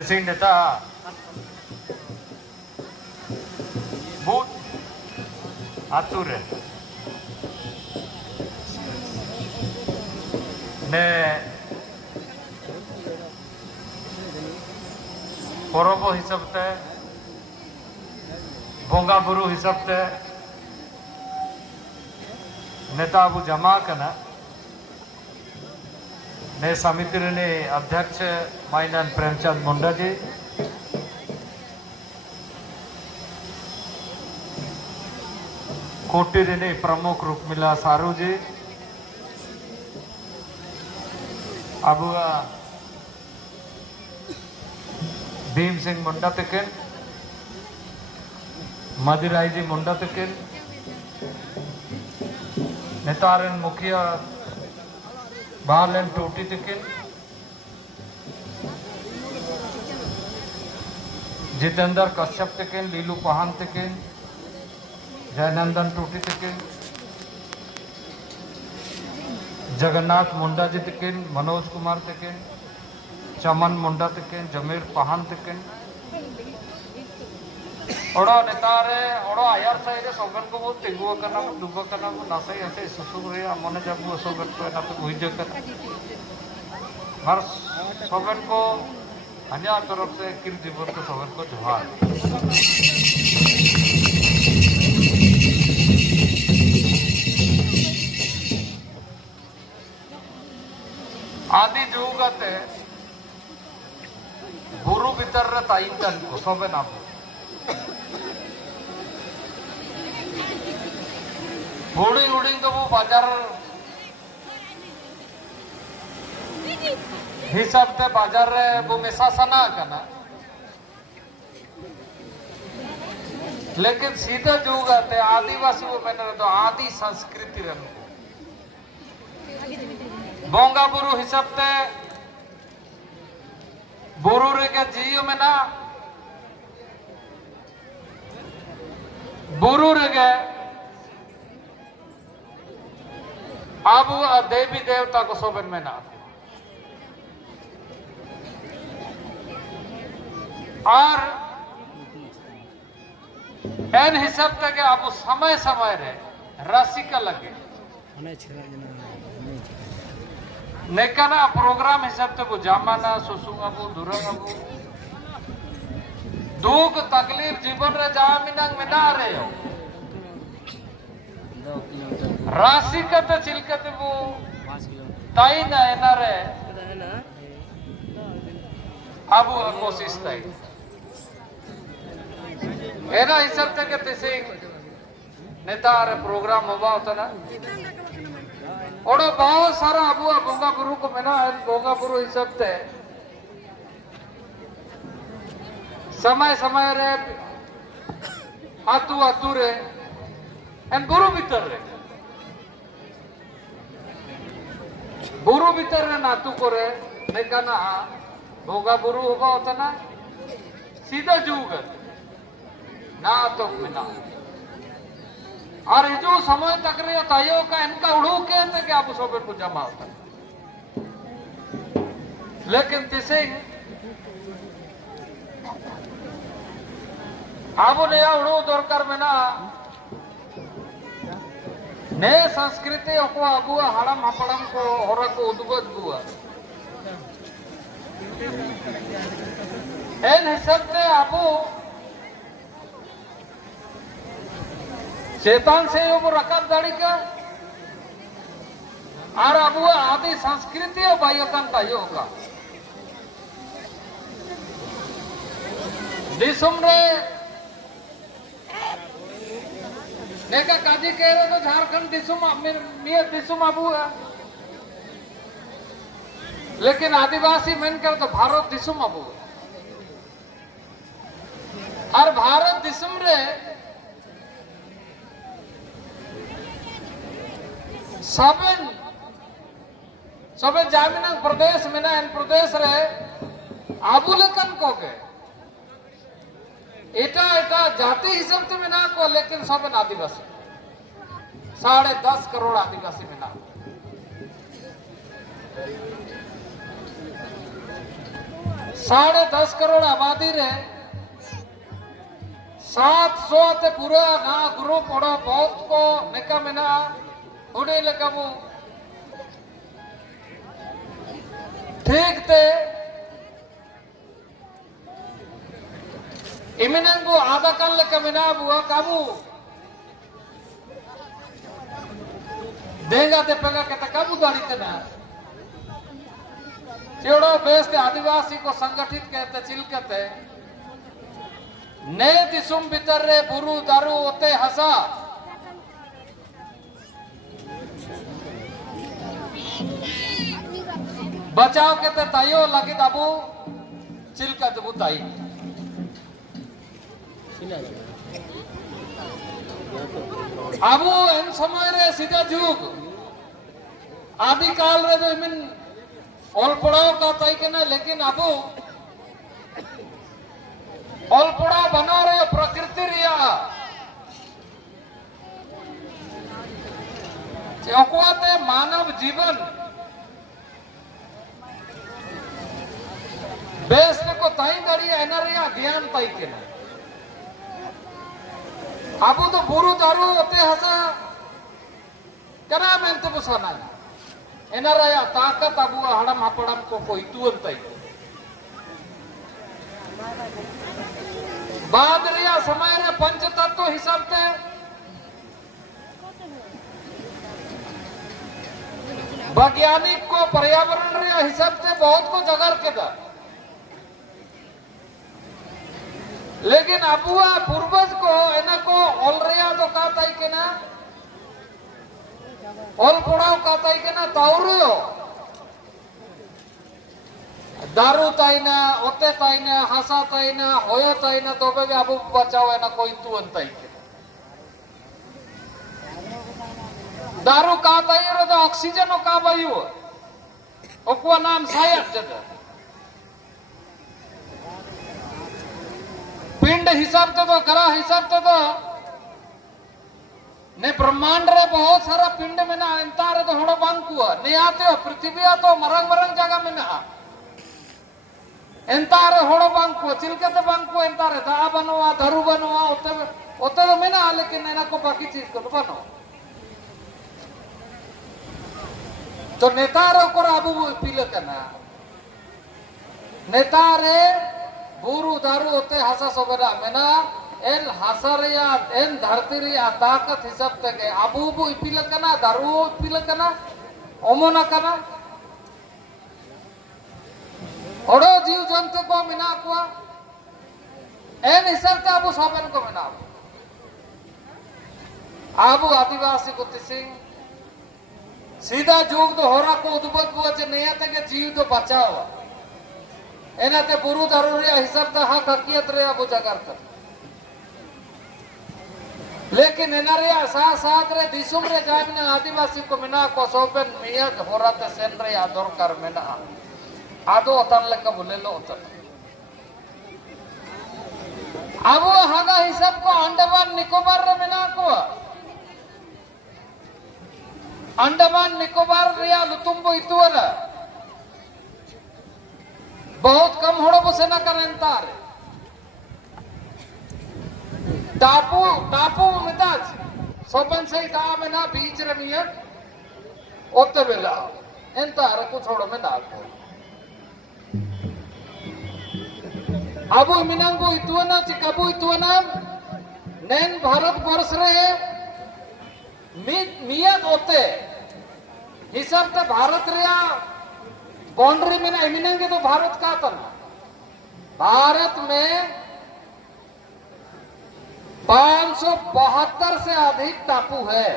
नेता बूथ आतुर ने परब हिसाब ते बोंगा बुरु हिसाब ते नेता अबू जमा करना ने समिति ने अध्यक्ष माइनान प्रेमचंद मुंडा जी कोटी ने प्रमुख रुक्मिला सारू जी अबू भीम सिंह मुंडा तकिन मदिराई जी मुंडा तकिन नेतारन मुखिया बालन टोटी तकिन जितेंद्र कश्यप तकिन लीलू पहान तकिन जयनंदन टोटी तकिन जगन्नाथ मुंडा जी तकिन मनोज कुमार तकिन चमन मुंडा तकिन जमीर पहान तकिन ओड़ा नेतारे ओड़ा आयर साइरे सोगन को वो तिगुआ करना वो दुबा करना वो नासाई ऐसे सुसुग रहे अमने जब वो सोगन को ना तो वही जगह हर सोगन को अन्य तरफ से किर जीवन को सोगन को जोहार आदि जुगते गुरु भीतर रे ताइंतन को सोबे ना हुड़ी हुड़ी तो वो बाजार हिसाब ते बाजार रे वो मेसा सना करना लेकिन सीधा जुग आते आदिवासी वो मैंने तो आदि संस्कृति रन बोंगा बुरु हिसाब ते बुरु रे के जियो में ना बुरु रे के अब देवी देवता को सोबन में ना और एन हिसाब तक अब समय समय रे राशि का लगे नेकाना प्रोग्राम हिसाब तक जामाना सुसुंग अबू दुरंग अबू दुख तकलीफ जीवन रे जामिनंग में ना रहे हो राशि का तो चिलकते वो ताई ना है ना रे अब वो कोशिश ताई ऐना हिसाब तक किसी नेता रे प्रोग्राम हुआ होता ना और बहुत सारा अबू बोंगा बुरु को मैंने बोंगा बुरु हिसाब ते समय समय रे आतु आतु रे एन बुरु भीतर रे बुरु भीतर रे नातु करे नेकाना भोगा बुरु होगा होता ना सीधा जुग ना तो मिना और ये जो समय तक रे तायो का इनका उड़ू के थे कि आप सोबे को जमा होता लेकिन तिसे आप ने या उड़ू दरकार में ना ने संस्कृति को अबुआ हड़म हपड़म को होरा को उद्गत बुआ एन हिसाब से अबू चेतन से वो रकब दाड़ी का और अबुआ आदि संस्कृति और बायोकन का योगा दिसुम रे नेका काजी कह रहे तो झारखंड दिसुम मिया दिसुम अबू है लेकिन आदिवासी मेन कर तो भारत दिसुम अबू और भारत दिसुम रे सबे जामिना प्रदेश में ना इन प्रदेश रे आबू लेकन को के एटा एटा जाति हिसाब से में ना को लेकिन सब आदिवासी 10.5 करोड़ आदिवासी में ना 10.5 करोड़ आबादी रे 700 ते पूरा ना ग्रुप ओड़ा बहुत को नेका मेना उड़े लेकाबू ठीक ते इमिनंगु आधा काल लेका मेना बुआ काबू देगा ते पेगा के काबू दाड़ी तना चेड़ो बेस ते आदिवासी को संगठित कहते चिलकते ने दिसुम भीतर रे बुरु दारू ओते हसा बचाव के ते तायो लगी दाबू चिलकत बुताई आबू इन समय रे सीधा जुग आदि काल रे जो इमिन ऑल पड़ाव का ताई के ना लेकिन आबू ऑल पड़ाव बना रहे प्रकृति रिया चौकुआते मानव जीवन बेस को ताई दड़ी एना रिया ज्ञान ताई के ना आबू तो बुरु दारू ओते हसा कना मेनते बुसाना एना रया ताकत आबू हड़म हपड़म को कोई तुअन ताई बाद रिया समय रे पंच तत्व हिसाब ते वैज्ञानिक को पर्यावरण रिया हिसाब से बहुत को जगर के दा लेकिन अबुआ पूर्वज को एना को ऑलरिया तो काताई के ना ऑल पड़ाव काताई के ना ताउरियो दारू ताइना ओते ताइना हसा ताइना होयो ताइना तो बे अबु बचाओ एना कोई तुअन ताई के दारू काताई रो तो ऑक्सीजन का बायु ओकुआ नाम सायक जदा पिंड हिसाब तो करा हिसाब तो ने ब्रह्मांड रे बहुत सारा पिंड में ना इंतारे तो हड़ो बांकुआ ने आते हो पृथ्वी तो मरंग मरंग जगह में ना इंतारे हड़ो बांकुआ चिलके तो बांकुआ इंतारे दा बनवा धरु बनवा उते उते तो में ना लेकिन ना को बाकी चीज को तो बनो तो नेतारों को आबू पीले करना नेतारे बुरु दारू होते हसा सोबरा मेना एन हसा रिया एन धरती रिया ताकत हिसाब तक आबू बु इपिल कना दारू इपिल कना ओमोना कना ओडो जीव जंतु को मेना को एन हिसाब ते आबू सोबन को मेना आबू आदिवासी को तिसिंग सीधा जुग तो होरा को उद्भव हुआ जे नया तक जीव तो बचाओ एनाते बुरु दारू रे हिसाब ता हक हकियत रे अबू जगर कर लेकिन एना रे साथ साथ रे दिसुम रे जाने आदिवासी को मेना को सोबन मियक होराते सेन रे आदर कर मेना आदो अतन लेका बोले लो अतन अबू हागा हिसाब को अंडमान निकोबार रे मेना को अंडमान निकोबार रे लुतुम्बो इतुवरा बहुत कम होड़ो बसेना करेंतार टापू टापू मिताज सोपन से दा में ना बीच रे मिया ओते बेला एंतार कुछ होड़ो में ना को अबू मिनंगो इतुना चिकाबू इतुना नैन भारत वर्ष रे मिया होते हिसाब ते भारत रिया बाउंड्री में ना इमिनेंगे तो भारत का था भारत में 572 से अधिक टापू है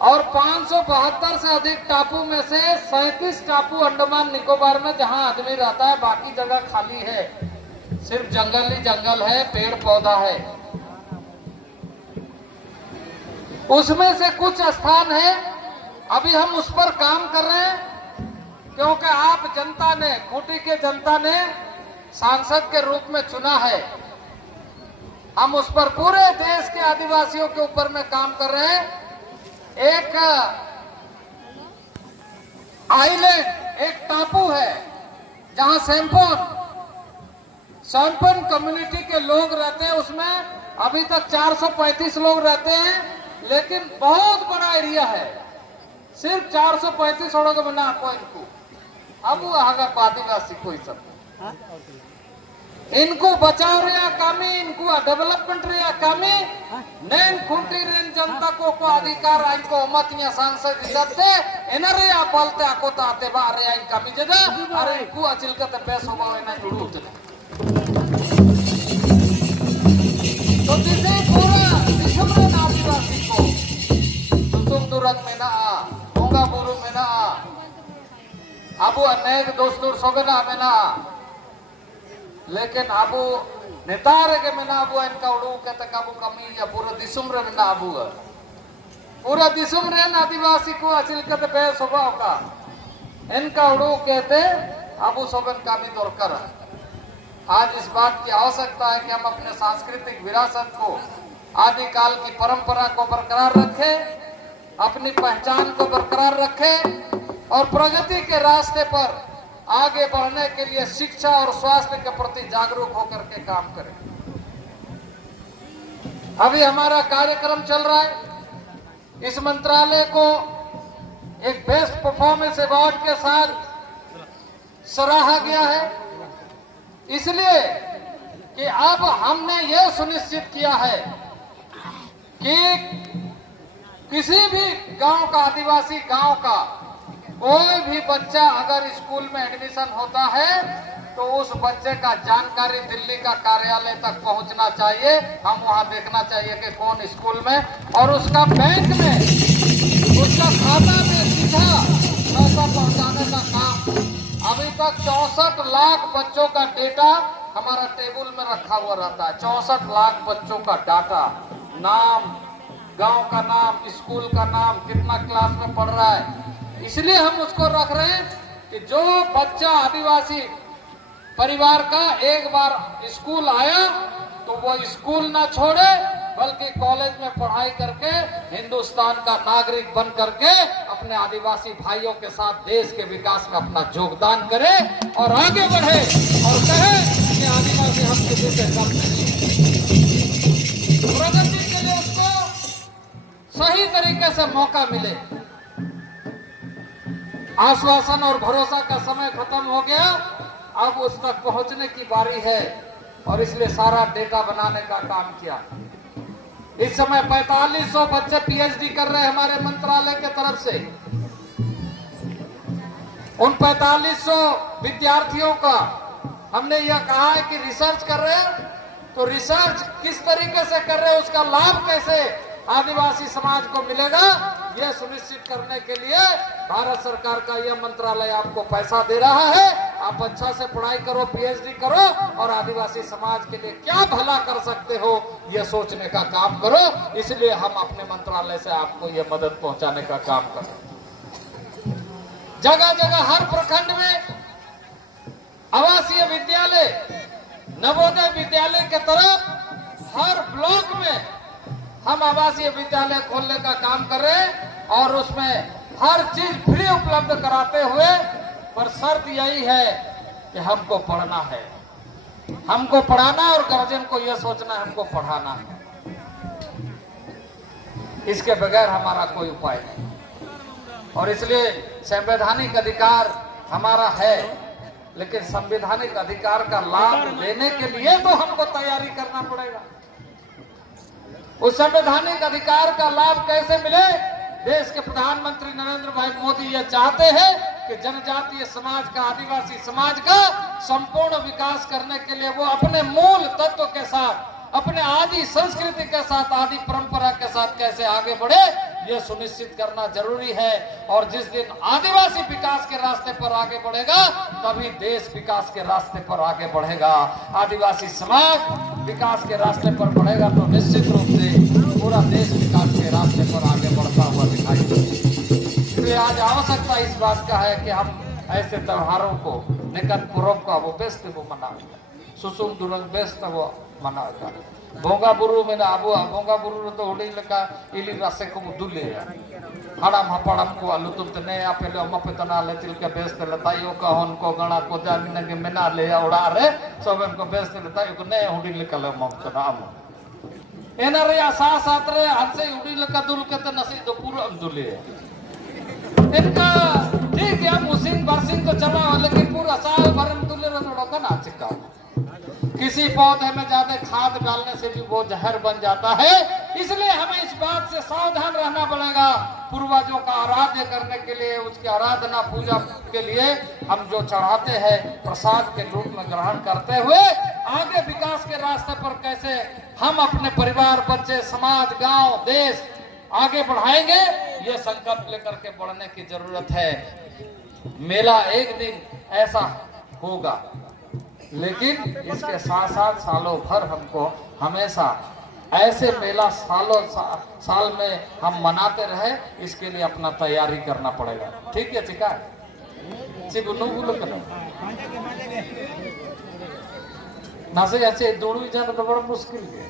और 572 से अधिक टापू में से 37 टापू अंडमान निकोबार में जहां आदमी रहता है बाकी जगह खाली है सिर्फ जंगल ही जंगल है पेड़ पौधा है उसमें से कुछ स्थान है अभी हम उस पर काम कर रहे हैं क्योंकि आप जनता ने खूंटी के जनता ने सांसद के रूप में चुना है हम उस पर पूरे देश के आदिवासियों के ऊपर में काम कर रहे हैं एक आइलैंड एक टापू है जहां सैंपन कम्युनिटी के लोग रहते हैं, उसमें अभी तक 435 लोग रहते हैं, लेकिन बहुत बड़ा एरिया है। सिर्फ 435 लोग बना आपको इनको अब वो आगा आदिवासी कोई सब इनको बचाव रहा कामी, इनको डेवलपमेंट रहा कामी, नैन खुंटी रेन जनता को अधिकार इनको मत या सांसद इज्जत एनरे आ पालते आको ताते बारे इन कामी जदा अरे इनको अचिल का बेस होगा ना जुड़ू उतने तो जिसे पूरा दिसंबर आदिवासी को सुसुम दुरक में ना होगा बुरु में ना अब अनेक दोस्तों सोगना में ना, लेकिन अबू नेतारे के में ना अबू इनका उड़ू कहते काबू कमी या पूरा दिसुमरे में ना अबू पूरा दिसुमरे आदिवासी को अचिल कहते बे स्वभाव का इनका उड़ू कहते अबू सोबन का भी दरकार है। आज इस बात की आवश्यकता है कि हम अपने सांस्कृतिक विरासत को आदिकाल की परंपरा को बरकरार रखें, अपनी पहचान को बरकरार रखें और प्रगति के रास्ते पर आगे बढ़ने के लिए शिक्षा और स्वास्थ्य के प्रति जागरूक होकर के काम करें। अभी हमारा कार्यक्रम चल रहा है, इस मंत्रालय को एक बेस्ट परफॉर्मेंस अवार्ड के साथ सराहा गया है, इसलिए कि अब हमने यह सुनिश्चित किया है कि किसी भी गांव का, आदिवासी गांव का कोई भी बच्चा अगर स्कूल में एडमिशन होता है तो उस बच्चे का जानकारी दिल्ली का कार्यालय तक पहुंचना चाहिए। हम वहां देखना चाहिए कि कौन स्कूल में, और उसका बैंक में, उसका खाता में सीधा पैसा पहुंचाने का काम। अभी तक 64 लाख बच्चों का डेटा हमारा टेबल में रखा हुआ रहता है। 64 लाख बच्चों का डाटा, नाम, गांव का नाम, स्कूल का नाम, कितना क्लास में पढ़ रहा है, इसलिए हम उसको रख रहे हैं कि जो बच्चा आदिवासी परिवार का एक बार स्कूल आया तो वो स्कूल ना छोड़े, बल्कि कॉलेज में पढ़ाई करके हिंदुस्तान का नागरिक बन करके अपने आदिवासी भाइयों के साथ देश के विकास में अपना योगदान करे और आगे बढ़े और कहे कि आदिवासी हम किसी से कम नहीं। प्रगति के लिए उसको सही तरीके से मौका मिले। आश्वासन और भरोसा का समय खत्म हो गया, अब उस तक पहुंचने की बारी है और इसलिए सारा डेटा बनाने का काम किया। इस समय 4500 बच्चे पीएचडी कर रहे हैं हमारे मंत्रालय के तरफ से। उन 4500 विद्यार्थियों का हमने यह कहा है कि रिसर्च कर रहे हैं, तो रिसर्च किस तरीके से कर रहे हैं, उसका लाभ कैसे आदिवासी समाज को मिलेगा, यह सुनिश्चित करने के लिए भारत सरकार का यह मंत्रालय आपको पैसा दे रहा है। आप अच्छा से पढ़ाई करो, पीएचडी करो और आदिवासी समाज के लिए क्या भला कर सकते हो यह सोचने का काम करो। इसलिए हम अपने मंत्रालय से आपको यह मदद पहुंचाने का काम करें। जगह जगह हर प्रखंड में आवासीय विद्यालय, नवोदय विद्यालय के तरफ हर ब्लॉक में हम आवासीय विद्यालय खोलने का काम कर रहे हैं और उसमें हर चीज फ्री उपलब्ध कराते हुए, पर शर्त यही है कि हमको पढ़ना है, हमको पढ़ाना और गार्जियन को यह सोचना है हमको पढ़ाना है। इसके बगैर हमारा कोई उपाय नहीं। और इसलिए संवैधानिक अधिकार हमारा है, लेकिन संवैधानिक अधिकार का लाभ लेने के लिए तो हमको तैयारी करना पड़ेगा। उस संवैधानिक अधिकार का लाभ कैसे मिले? देश के प्रधानमंत्री नरेंद्र भाई मोदी ये चाहते हैं कि जनजातीय समाज का, आदिवासी समाज का संपूर्ण विकास करने के लिए वो अपने मूल तत्व के साथ, अपने आदि संस्कृति के साथ, आदि परंपरा के साथ कैसे आगे बढ़े, यह सुनिश्चित करना जरूरी है। और जिस दिन आदिवासी विकास के रास्ते पर आगे बढ़ेगा, तभी देश विकास के रास्ते पर आगे बढ़ेगा। आदिवासी समाज विकास के रास्ते पर बढ़ेगा तो निश्चित रूप से पूरा देश विकास के रास्ते पर आगे बढ़ता हुआ दिखाई देगा। इसलिए आज आवश्यकता इस बात का है कि हम ऐसे त्योहारों को, निकट पूर्व का वो बेस्ट वो मनाएं। सुसुम दुरंग बेस तब मना का बोंगा बुरु में अबो बोंगा बुरु तो हुडी लेका इली रासे को दुले हड़ाम हपड़ाम को आलुतुम तने आपेले अमपे तना ले तिल के बेस ते लतायो का हन को गणा को जामिन के मेना ले ओड़ा रे सबन को बेस ते लतायो को ने हुडी लेका ले मम तना अम एना रे सा सात रे हंसे हुडी लेका दुल के त नसी दो पूरा अम दुले इनका ठीक है मुसिन बरसिन तो चला लेकिन पूरा साल भर में दुले रे का ना चिका किसी पौधे में ज्यादा खाद डालने से भी वो जहर बन जाता है। इसलिए हमें इस बात से सावधान रहना पड़ेगा। पूर्वजों का आराध्य करने के लिए, उसकी आराधना पूजा के लिए हम जो चढ़ाते हैं प्रसाद के रूप में ग्रहण करते हुए आगे विकास के रास्ते पर कैसे हम अपने परिवार, बच्चे, समाज, गांव, देश आगे बढ़ाएंगे, ये संकल्प लेकर के बढ़ने की जरूरत है। मेला एक दिन ऐसा होगा, लेकिन इसके साथ साथ सालों भर हमको हमेशा ऐसे मेला साल में हम मनाते रहे, इसके लिए अपना तैयारी करना पड़ेगा। ठीक है चिका नासे ऐसे दोनों जाना तो बड़ा मुश्किल है।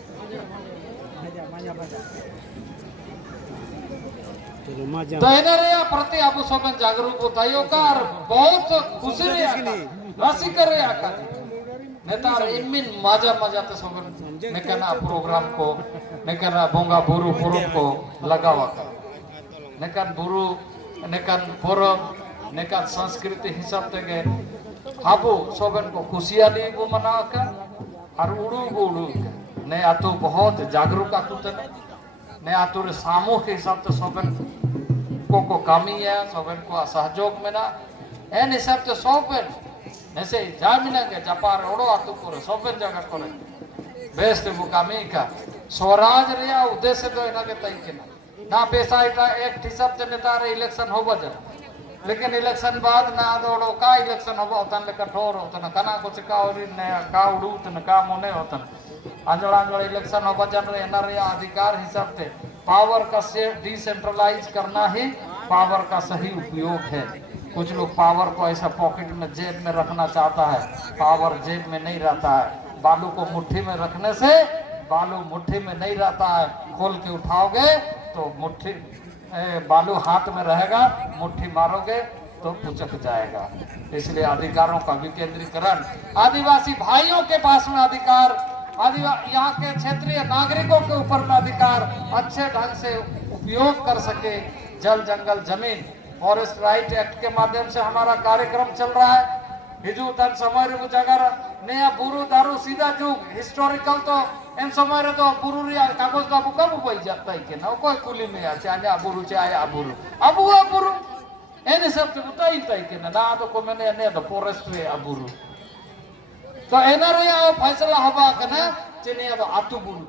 तो प्रति अब सब जागरूक होता है बहुत खुशी राशि कर रहे आका नेतार इमिन मजा मजा तो सब नेकना प्रोग्राम को नेकना बोंगा बुरु पुरुम को लगावा कर नेकन बुरु नेकन पुरम नेकन संस्कृति हिसाब तेगे हाबू सबन को खुशियां दी वो मना कर और उड़ू ने आतु बहुत जागरूक आतु तने ने आतु रे सामूहिक हिसाब तो सबन को कामी है, सबन को सहयोग में ना एन हिसाब तो सबन ऐसे जामिना के जपार ओड़ो आतु करे सबन जगह करे बेस्ट मुकामी का स्वराज रिया उद्देश्य तो इना के तई के ना पैसा इटा एक हिसाब से नेता रे इलेक्शन हो बजा, लेकिन इलेक्शन बाद ना दौड़ो का इलेक्शन हो उतन ले कठोर होतन कना कुछ का और ने का उड़ू तन का मोने होतन अंजड़ इलेक्शन हो बजन रे एना रे अधिकार हिसाब से पावर का से डिसेंट्रलाइज करना ही पावर का सही उपयोग है। कुछ लोग पावर को ऐसा पॉकेट में जेब में रखना चाहता है, पावर जेब में नहीं रहता है। बालू को मुट्ठी में रखने से बालू मुट्ठी में नहीं रहता है, खोल के उठाओगे तो मुट्ठी बालू हाथ में रहेगा, मुट्ठी मारोगे तो पुचक जाएगा। इसलिए अधिकारों का विकेंद्रीकरण, आदिवासी भाइयों के पास में अधिकार, यहाँ के क्षेत्रीय नागरिकों के ऊपर में अधिकार अच्छे ढंग से उपयोग कर सके। जल जंगल जमीन फॉरेस्ट राइट एक्ट के माध्यम से हमारा कार्यक्रम चल रहा है। हिजू तन समय रे जगह नया बुरु दारू सीधा जुग हिस्टोरिकल तो इन समय रे तो बुरु रिया कागज का कब बई जाता है के ना कोई कुली में आचे आने बुरु चाहे बुरु अब बुरु एने सब तो बताई तई के ना तो को मैंने ने तो फॉरेस्ट रे बुरु तो एना रे फैसला हवा कना चेने अब आतु बुरु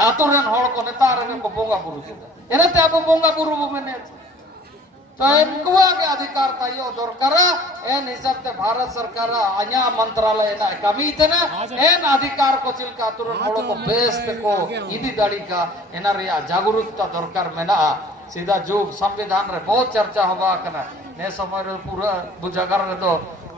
आतु रन होड़ को नेता रे को बोंगा बुरु के एने ते अब बोंगा बुरु मैंने तो इनको के अधिकार तायो दरकार एन हिसाब से भारत सरकार अन्या मंत्रालय ना कमी तना एन अधिकार को चिलका तुरन होड़ो को बेस्ट को इदी दाड़ी का एना रिया जागरूकता दरकार मेना सीधा जो संविधान रे बहुत चर्चा होबा कना ने समय रे पूरा बुझागर रे तो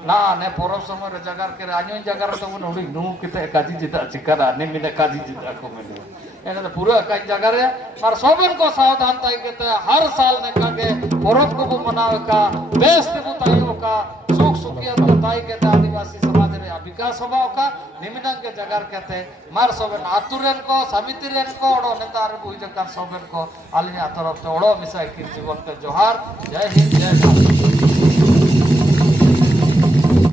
ना ने परब समय रे जगार के अन्य जगार तो उन हुडी नु किते काजी जिता चिकरा ने मिने काजी जिता को मिले एने तो पूरा कई जगह रे पर सोबन को सावधान ताई के हर साल ने कागे परब को मनावे का बेस्ट बुताइयो का सुख सुखिया बताई के आदिवासी समाज रे विकास होबा का निमिनन के जगह कहते मार सोबन आतुरन को समितिरन को ओडो नेतार बुई जगह सोबन को आलिया तरफ से ओडो मिसाई की जीवन के जोहार। जय हिंद जय भारत।